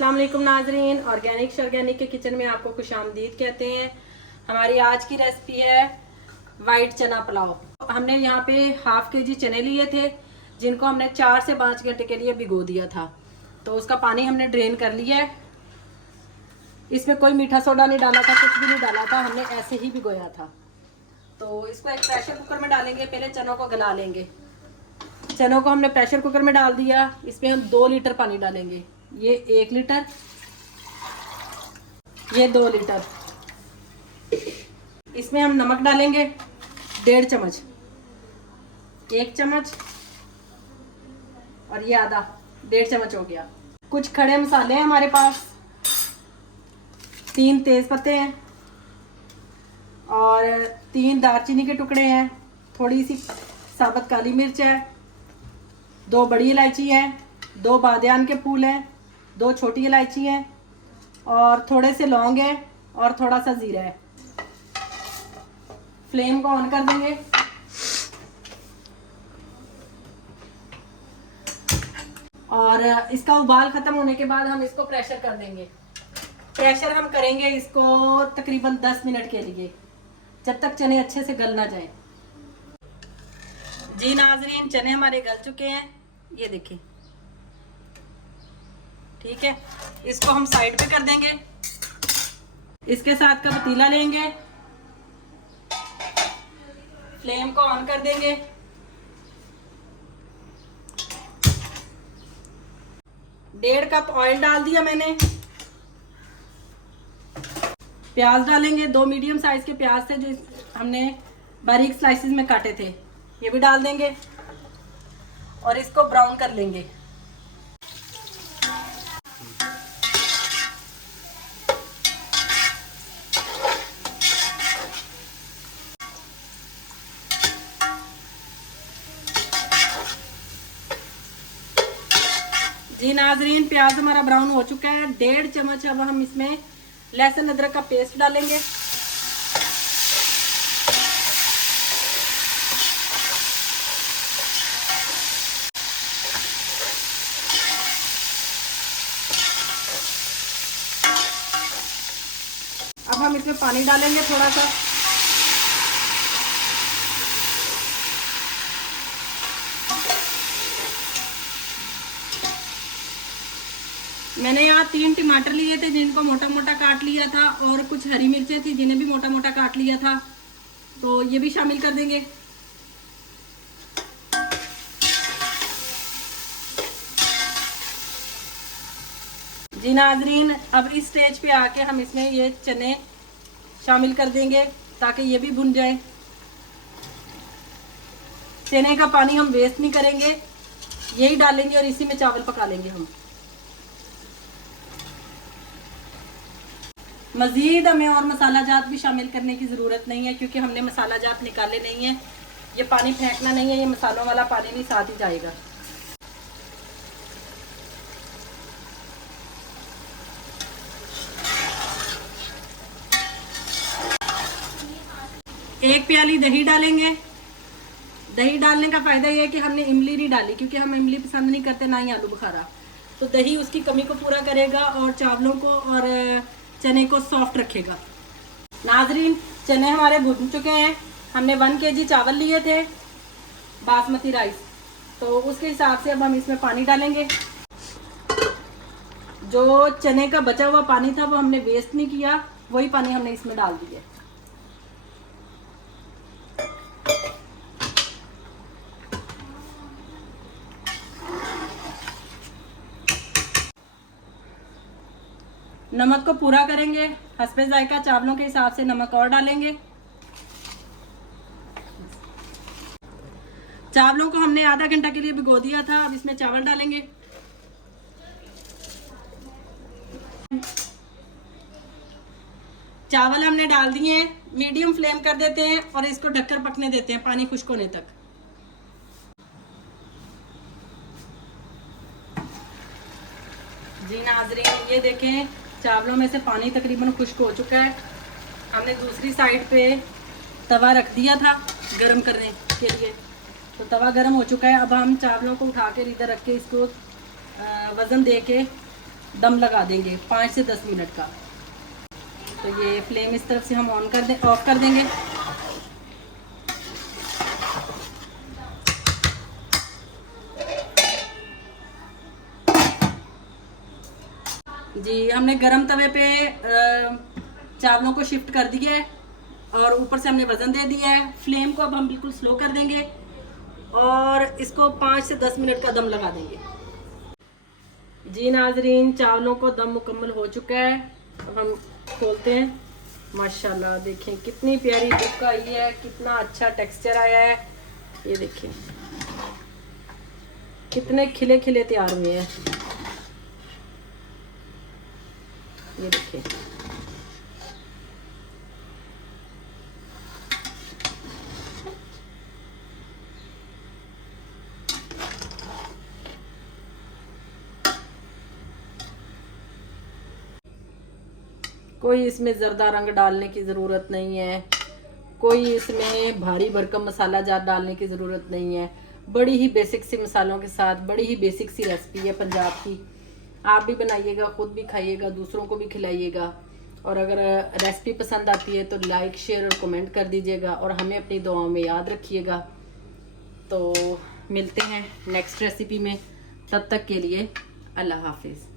अस्सलाम वालेकुम नाजरीन, ऑर्गेनिक के किचन में आपको खुशामदीद कहते हैं। हमारी आज की रेसिपी है वाइट चना पुलाव। हमने यहाँ पे हाफ के जी चने लिए थे जिनको हमने 4 से 5 घंटे के लिए भिगो दिया था। तो उसका पानी हमने ड्रेन कर लिया है। इसमें कोई मीठा सोडा नहीं डाला था, कुछ भी नहीं डाला था, हमने ऐसे ही भिगोया था। तो इसको एक प्रेशर कुकर में डालेंगे। पहले चनों को गला लेंगे। चनों को हमने प्रेशर कुकर में डाल दिया। इसमें हम 2 लीटर पानी डालेंगे। ये 1 लीटर, ये 2 लीटर। इसमें हम नमक डालेंगे 1.5 चम्मच, 1 चम्मच और ये आधा, 1.5 चम्मच हो गया। कुछ खड़े मसाले हैं हमारे पास, 3 तेज पत्ते हैं और 3 दालचीनी के टुकड़े हैं, थोड़ी सी साबुत काली मिर्च है, 2 बड़ी इलायची है, 2 बादियान के फूल हैं, 2 छोटी इलायची हैं और थोड़े से लौंग है और थोड़ा सा जीरा है। फ्लेम को ऑन कर देंगे। और इसका उबाल खत्म होने के बाद हम इसको प्रेशर कर देंगे। प्रेशर हम करेंगे इसको तकरीबन 10 मिनट के लिए, जब तक चने अच्छे से गल ना जाए। जी नाजरीन, चने हमारे गल चुके हैं, ये देखिए। ठीक है, इसको हम साइड पे कर देंगे। इसके साथ का पतीला लेंगे, फ्लेम को ऑन कर देंगे। डेढ़ कप ऑयल डाल दिया मैंने। प्याज डालेंगे, 2 मीडियम साइज के प्याज थे जो हमने बारीक स्लाइसेस में काटे थे, ये भी डाल देंगे और इसको ब्राउन कर लेंगे। जी नाजरीन, प्याज हमारा ब्राउन हो चुका है। 1.5 चम्मच अब हम इसमें लहसुन अदरक का पेस्ट डालेंगे। अब हम इसमें पानी डालेंगे थोड़ा सा। मैंने यहाँ 3 टमाटर लिए थे जिनको मोटा मोटा काट लिया था और कुछ हरी मिर्चें थी जिन्हें भी मोटा मोटा काट लिया था, तो ये भी शामिल कर देंगे। जी नाजरीन, अब इस स्टेज पे आके हम इसमें ये चने शामिल कर देंगे ताकि ये भी भुन जाए। चने का पानी हम वेस्ट नहीं करेंगे, यही डालेंगे और इसी में चावल पका लेंगे हम। मज़ीद हमें और मसाला जात भी शामिल करने की ज़रूरत नहीं है क्योंकि हमने मसाला जात निकाले नहीं है। ये पानी फेंकना नहीं है, ये मसालों वाला पानी भी साथ ही जाएगा। एक प्याली दही डालेंगे। दही डालने का फ़ायदा ये है कि हमने इमली नहीं डाली क्योंकि हम इमली पसंद नहीं करते, ना ही आलू बुखारा। तो दही उसकी कमी को पूरा करेगा और चावलों को और चने को सॉफ्ट रखेगा। नाजरीन, चने हमारे भुन चुके हैं। हमने 1 kg चावल लिए थे बासमती राइस, तो उसके हिसाब से अब हम इसमें पानी डालेंगे। जो चने का बचा हुआ पानी था वो हमने वेस्ट नहीं किया, वही पानी हमने इसमें डाल दिया। नमक को पूरा करेंगे, हस्बे जायका चावलों के हिसाब से नमक और डालेंगे। चावलों को हमने आधा घंटा के लिए भिगो दिया था, अब इसमें चावल डालेंगे। चावल हमने डाल दिए हैं, मीडियम फ्लेम कर देते हैं और इसको ढककर पकने देते हैं पानी खुश्क होने तक। जी नाजरीन, ये देखें चावलों में से पानी तकरीबन खुश्क हो चुका है। हमने दूसरी साइड पे तवा रख दिया था गरम करने के लिए, तो तवा गरम हो चुका है। अब हम चावलों को उठा कर इधर रख के इसको वज़न दे के दम लगा देंगे 5 से 10 मिनट का। तो ये फ्लेम इस तरफ से हम ऑफ कर देंगे। जी हमने गरम तवे पे चावलों को शिफ्ट कर दिया है और ऊपर से हमने वज़न दे दिया है। फ्लेम को अब हम बिल्कुल स्लो कर देंगे और इसको 5 से 10 मिनट का दम लगा देंगे। जी नाजरीन, चावलों को दम मुकम्मल हो चुका है। अब हम खोलते हैं। माशाल्लाह देखें कितनी प्यारी लुक आई है, कितना अच्छा टेक्सचर आया है। ये देखें कितने खिले खिले तैयार हुए हैं। ये देखिए कोई इसमें ज़र्दा रंग डालने की ज़रूरत नहीं है, कोई इसमें भारी भरकम मसाला जार डालने की ज़रूरत नहीं है। बड़ी ही बेसिक सी मसालों के साथ बड़ी ही बेसिक सी रेसिपी है पंजाब की। आप भी बनाइएगा, ख़ुद भी खाइएगा, दूसरों को भी खिलाइएगा। और अगर रेसिपी पसंद आती है तो लाइक शेयर और कमेंट कर दीजिएगा और हमें अपनी दुआओं में याद रखिएगा। तो मिलते हैं नेक्स्ट रेसिपी में, तब तक के लिए अल्लाह हाफिज़।